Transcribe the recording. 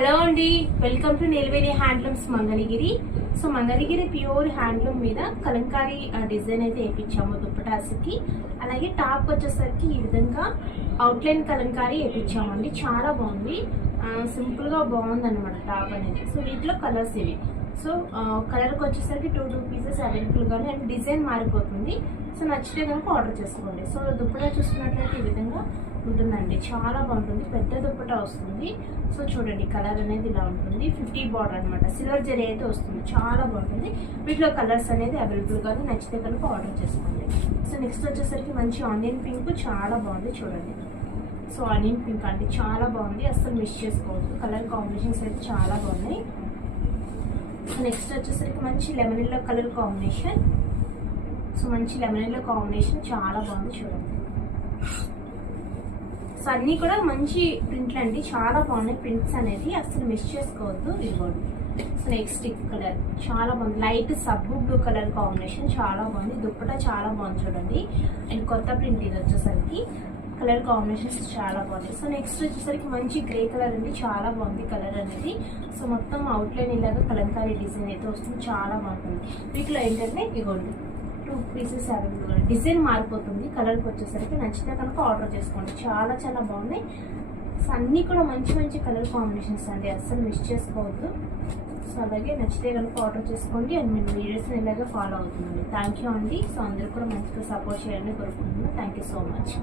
Hello అండి, welcome to Nelveli handlooms Mangalagiri. So Mangalagiri pure handloom మీద kalamkari design అయితే వేయించాము దుప్పటాస్కి. అలాగే టాప్ వచ్చేసరికి ఈ విధంగా అవుట్లైన్ కలంకారీ వేయించామండి. చాలా బాగుంది, సింపుల్ గా బాగుంది అనమాట టాప్ అనేది. సో వీటిలో కలర్స్ ఇవి. సో కలర్కి వచ్చేసరికి 2 పీసెస్ అవైలబుల్ గానే, అండ్ డిజైన్ మారిపోతుంది. సో నచ్చితే కనుక ఆర్డర్ చేసుకోండి. సో దుప్పటా చూసుకున్నట్లయితే ఈ విధంగా ఉంటుందండి, చాలా బాగుంటుంది. పెద్ద దుప్పటా వస్తుంది. సో చూడండి, కలర్ అనేది ఇలా ఉంటుంది. 50 బార్డర్ అనమాట, సిల్వర్ జరీ అయితే వస్తుంది, చాలా బాగుంటుంది. వీటిలో కలర్స్ అనేది అవైలబుల్ గానే, నచ్చితే కనుక ఆర్డర్ చేసుకోండి. సో నెక్స్ట్ వచ్చేసరికి మంచి ఆనియన్ పింక్, చాలా బాగుంది చూడండి. సో ఆనియన్ పింక్ అండి, చాలా బాగుంది, అస్సలు మిస్ చేసుకోవద్దు. కలర్ కాంబినేషన్స్ అయితే చాలా బాగున్నాయి. సో నెక్స్ట్ వచ్చేసరికి మంచి lemon yellow colour combination. So మంచి లెమన్ ఎల్లో కాంబినేషన్ చాలా బాగుంది చూడండి. సో అన్నీ కూడా మంచి ప్రింట్లు అండి, చాలా బాగున్నాయి ప్రింట్స్ అనేది, అసలు మిస్ చేసుకోవద్దు. ఇవ్వండి. సో నెక్స్ట్ కలర్ చాలా బాగుంది, లైట్ సబ్బు బ్లూ కలర్ కాంబినేషన్, చాలా బాగుంది. దుప్పటా చాలా బాగుంది చూడండి. అండ్ కొత్త ప్రింట్ ఇది వచ్చేసరికి, కలర్ కాంబినేషన్స్ చాలా బాగుంది. సో నెక్స్ట్ వచ్చేసరికి మంచి గ్రే కలర్ అండి, చాలా బాగుంది కలర్ అనేది. సో మొత్తం అవుట్లైన్ ఇలాగా కలంకారీ డిజైన్ అయితే వస్తుంది, చాలా బాగుంటుంది. వీటిలో ఏంటంటే ఇవ్వండి 2 పీసెస్ అవైలబుల్. డిజైన్ మారిపోతుంది కలర్కి వచ్చేసరికి, నచ్చితే కనుక ఆర్డర్ చేసుకోండి. చాలా చాలా బాగున్నాయి. సో అన్నీ కూడా మంచి మంచి కలర్ కాంబినేషన్స్ అండి, అస్సలు మిస్ చేసుకోవద్దు. సో అలాగే నచ్చితే కనుక ఆర్డర్ చేసుకోండి. అండ్ మీరు వీడియోస్ని ఇలాగే ఫాలో అవుతుందండి. థ్యాంక్ యూ అండి. సో అందరూ కూడా మంచిగా సపోర్ట్ చేయాలని కోరుకుంటున్నాను. Thank you so much.